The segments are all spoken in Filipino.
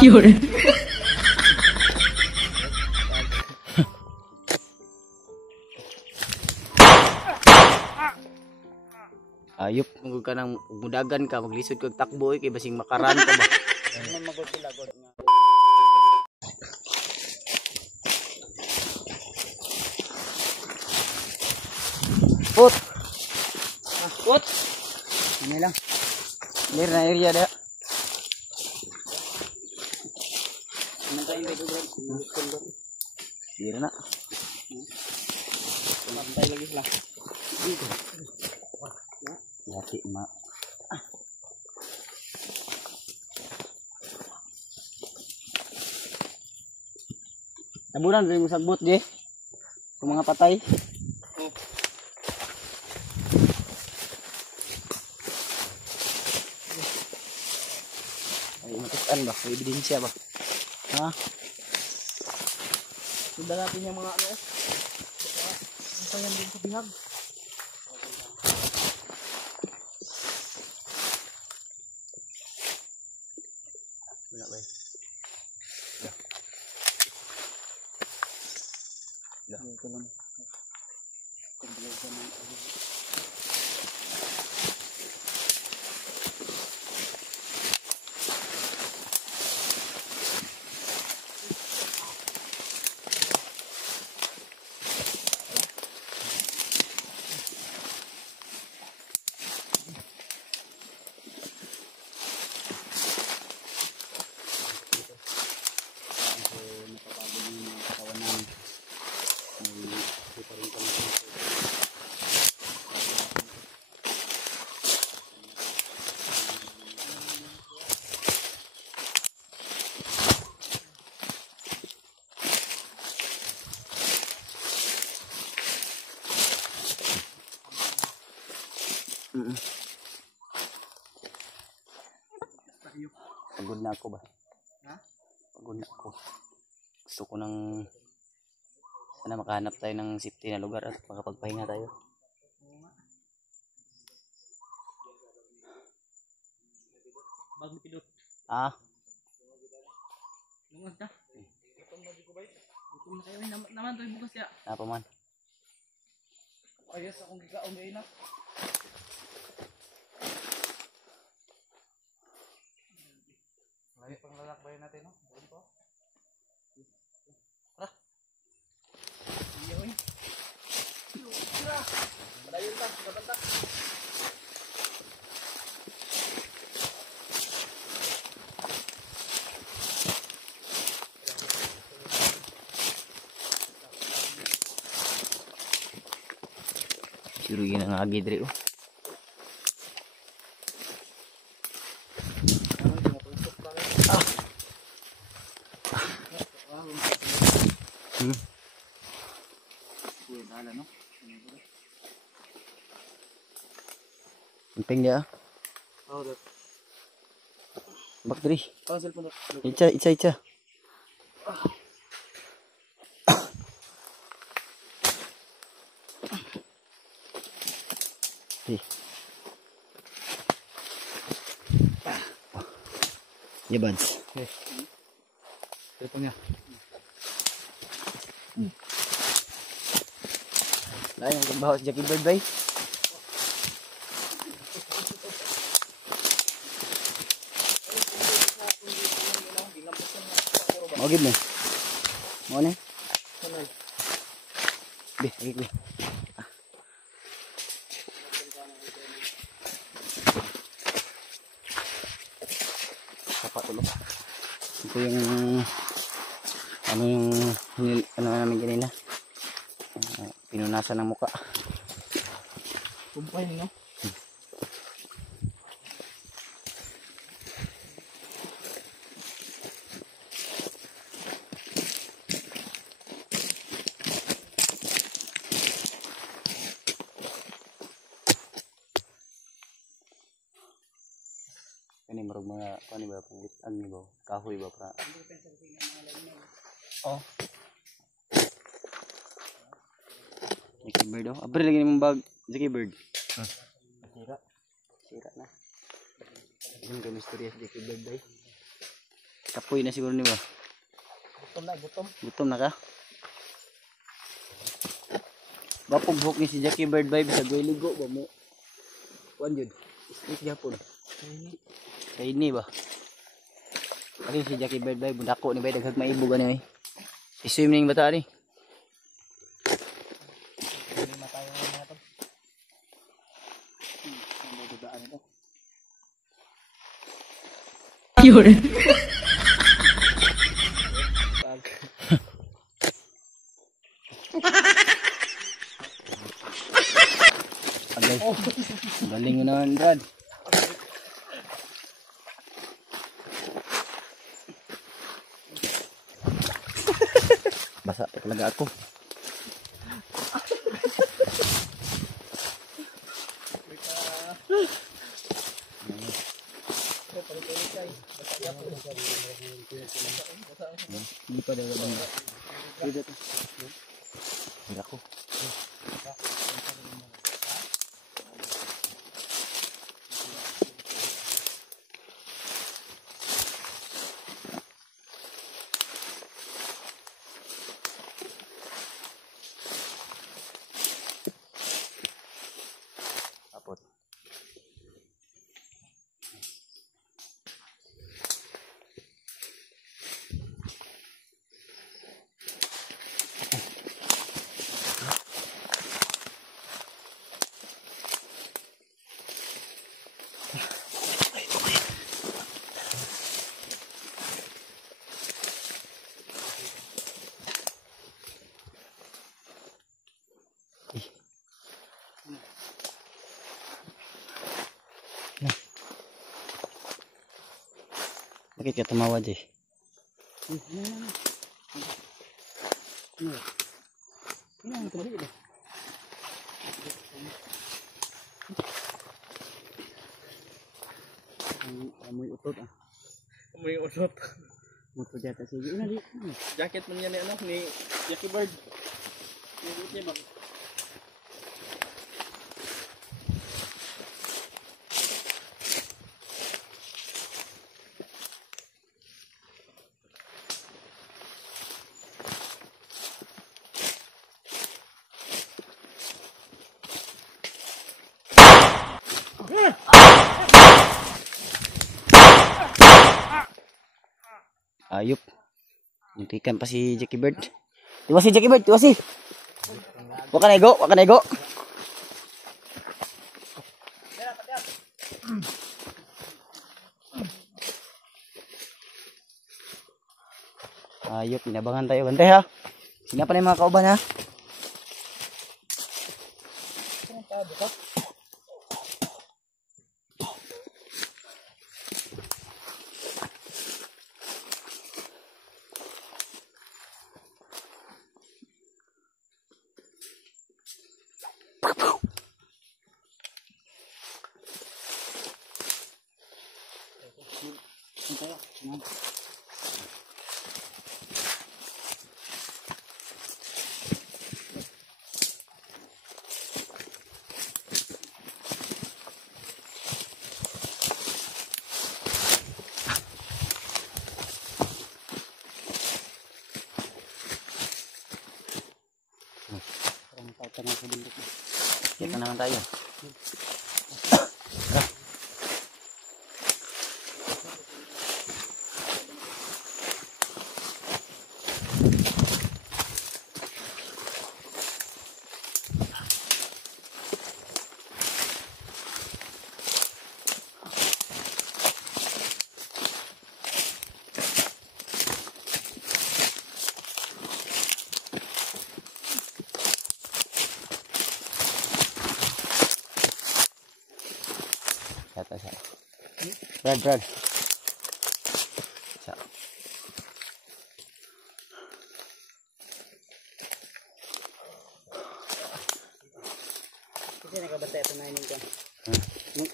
Yun. Ayop, kung ka nang mudagan ka, maglisod kag takbo kay basing makaran ka ba. Magod sila god nga. Put. Put. Ini lang. Clear na area dia. Clear na. Pantay lagi lah. Lati mak. Tabunan dari mo sagbot di. Kung mga patay. Ay matukan ba? May ebidensya ba? Ha? Sundan natin yung mga ano. Ano pa yan din sa bihag? Wala ba? Ito lang. Pagod na ako ba? Ha? Pagod na ako. Gusto ko nang sana makahanap tayo ng safety na lugar at makapagpahinga tayo. Bago pidot. Ah. Lungas ka? Gutom na dito ba? Gutom na kayo naman to bukas ya. Apa man? Ayos akong gigaon day na. Lagi pang lalakbayan natin, no? Doon po. Tara. Iya, oy. Tara. Padayon ta, babanta. Suruhin ang agi diri, oh. Penting dia. Oh, dah. Bakteri. Ica. Ya Bans. Teleponnya. Lain yang bawa jaket baik-baik. Mau gini? Mau nih? Bih. Sapa dulu. Itu yang ano namin kanina. Pinunasan ng muka. Kumpay no? Ini marag mga ano ba pangitan ni ba kahoy ba pra. Oh. Jackie Bird oh. Abri lagi mong bag Jackie Bird. Sira na. Yung kami istorya Jackie Bird day. Kapoy na siguro ni ba? Gutom na ka? Bapughok ni si Jackie Bird Vibe sa Guiligo ba mo? Kuan jud. Steak Japon. Kaini ba? Ari si Jackie Bird Vibe dako ni bay daghag maibog ani ay. I-swimming bata ni. Hindi matayo na to. Ano dudaan ito? Yun. Galing mo naman, Brad. Basa pa talaga ako. Hindi pa daw bang. Hindi ako. Tapos. Bakit ka tumawa, Jay? Amoy utot ah. Amoy utot. Moto jata sige na di. Jacket man yan ni ano ni Jackie Bird. Ni Jackie ba? Ayup. Muntikan pa si Jackie Bird. Tiwa si Jackie Bird, tiwa si. Wa ka na igo, wa ka na igo. Ayup, inabangan tayo. Bantay ha. Sina pa na yung mga kauban ha. Kita naman tayo. Brad. Sa. Kasi nakabata ito na yun ka.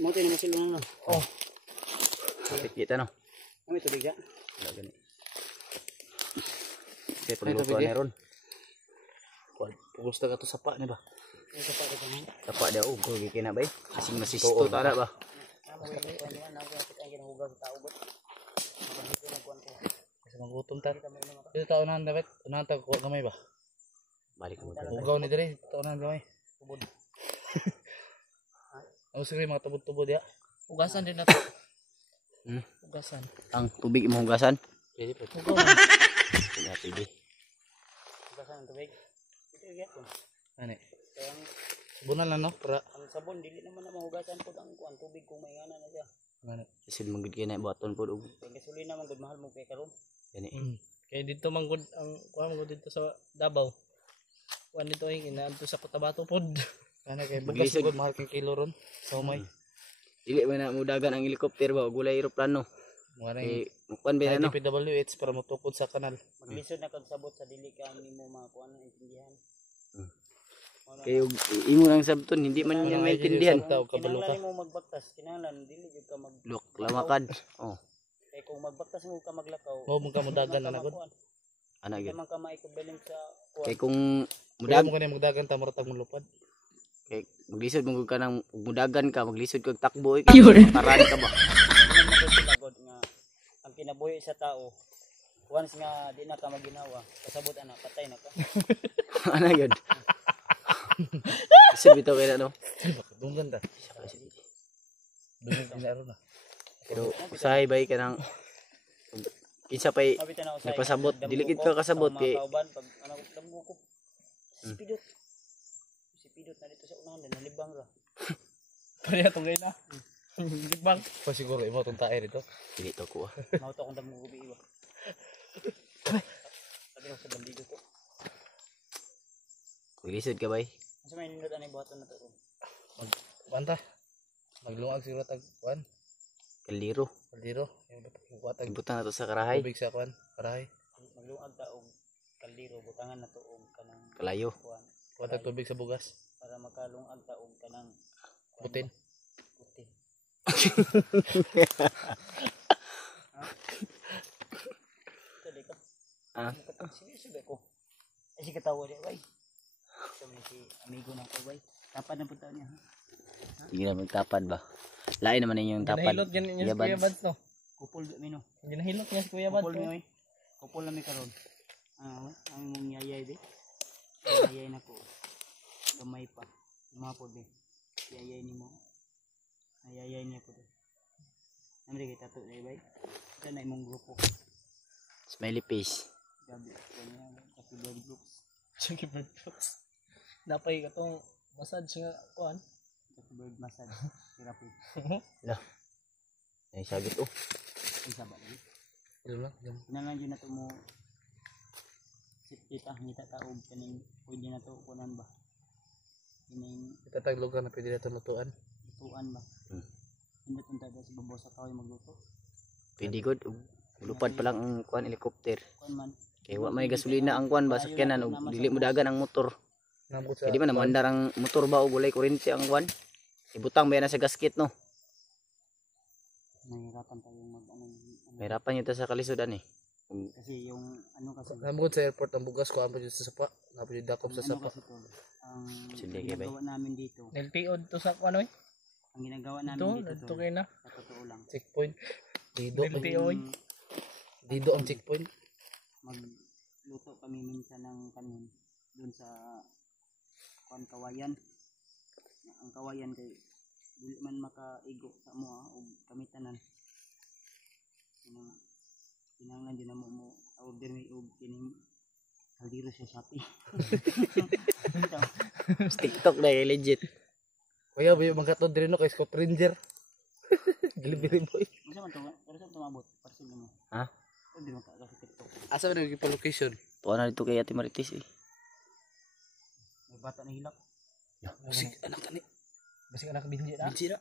Mo tayo naman sila na. Oh. Kita no. May tubig ya. Wala gani. Kaya pagluto na ron. Gusto ka to sapa ni ba? Sapa daw ko gikina ba? Kasing masisto tara ba? Mangutom ta. Dito ta unahan dapat. Unahan ta ko gamay ba? Balik mo. Ugaw ni dire, ta unahan gamay. Tubod. Ang sige mga tubod-tubod ya. Ugasan din na to. Ugasan. Ang tubig mo hugasan. Pwede po. Ugaw na. Wala pwede. Ugasan ng tubig. Ito gyapon. Ani. Kaya ang Sabunan lang no para ang sabon dili naman na mahugasan pud ang kuan tubig kung may ngana na siya. ngani. Isid mong gud kay na buhaton po og Kaya gasolina man gud mahal mo kay karon. gani. Kaya dito man gud ang kuan mo dito sa Davao. Kuan dito ay inaanto sa Cotabato pod. Ana kay bugas Maglisod. gud mahal kang kilo ron. So may Dili man na mudagan ang helicopter ba o gulay eroplano. mga nang Eh kuan ba ano? DPWH para motukod sa kanal. Maglisod na kag sabot sa dili ka nimo mga kuan intindihan. Kay imo lang sabton hindi man niya maintindihan. Tao kabalo ka. Kinahanglan mo magbaktas, kinahanglan dili jud ka mag Lok lamakad. Oh, kay kung magbaktas mo ka maglakaw. Mo mong kamudagan na nagod. ana Hindi gyud. man ka maikubalin sa kuan. Kay kung Mudag mudag mo kani magdagan ta maratag mo lupad. kay maglisod mo ka nang mudagan ka maglisod kag takbo karan ka ba. God nga ang kinabuhi sa tao once nga di na ka maginawa kasabot ana patay na ka. Ana gyud. Isid bitaw kay na no. Dunggan ta. Dunggan dinaro na. Pero usahay bay ka nang kinsa pay Mabitan na usay. nagpasabot dili gid ka kasabot kay kauban pag ano damgo ko. Sipidot. Sipidot na dito sa unahan din nalibang ra. Pareha tong na. Libang. Pa siguro imo tong tae dito. dili to ko. Mao to kung damgo ko biiwa. Sabi ko sa bandido to. Maglisod ka bay. Asa may nindot ani buhaton na to. Banta. Maglungag siguro tag kuan. Kaldiro. Kaldiro. Yung batak tag Ibutan na to sa karahay. tubig sa kuan. Karahay. Magluag ta og kaldero butangan na to og kanang Kalayo. kuan Kuan tag tubig sa bugas. para makalungag ta og kanang Putin. putin. Tadi ka. Ah. Sige ko. Ay si katawa di bay. So si amigo na ko bay. Tapad na punta niya. Hindi na magtapad ba? Lain naman ninyo yung tapad. Ginahilot yan niya si Yabads. Kuya Bads no. Kupol mino. Ginahilot niya si Kuya Bads. Kupol mi oy. Kupol na mi karon. Ang mong yayay di. Yayay na ko. Gamay pa. Umapod di. Yayay ni mo. Yayay niya po di. Namri kita to di bay. Ito na imong grupo. Smiley face. Gabi. Kanya kasi blood groups. Sige bird fruits. Napay katong massage nga kuan. Kasi bird massage. Therapy. Ay sagot oh. Isa ba di? Ilo lang. Kinalan dyan na to mo kita ngita taog kaning pwede na to kunan ba? Kining Itatag lugar na pwede natin lutuan. lutuan ba? Hindi tunta ba sa babaw sa kahoy magluto? Pwede good. Lupad pa lang ang kuan helicopter. Kuan man. Kay wa may gasolina ang kuan ba sakyanan ug dili mo dagan ang motor. Namot sa Kay di man namandar ang motor ba og walay kuryente ang kuan. Ibutang ba yan na sa gasket no. Nahirapan tayo mag anong Mahirapan yun ta sa kalisudan eh. kasi yung ano kasi Namot sa airport ang bugas ko ampo sa sapa. Napo yung dakop sa ano sapa. kasi to ang Sige, kay bay. ginagawa namin dito. LTO to sa ano eh? Ang ginagawa namin dito to. na. Sa totoo lang. Checkpoint. Dido. Yung Dido ang checkpoint. magluto kami minsan ng kanin doon sa kuan kawayan. Ang kawayan kay dili man makaigo sa mo og kamitanan. Kinahanglan din na mo order mi og kining kaldero sa Shopee. TikTok na legit. Kuya bayo magkatod diri no kay Scott Ranger. Delivery boy. Unsa man to? Pero sa tumabot parcel mo. Ha? Order mo ka sa TikTok. Asa man yung location? Tuwa na dito kay Ate Marites eh. May bata na hilak. Basig anak tani. Basig anak binji na. Binji na.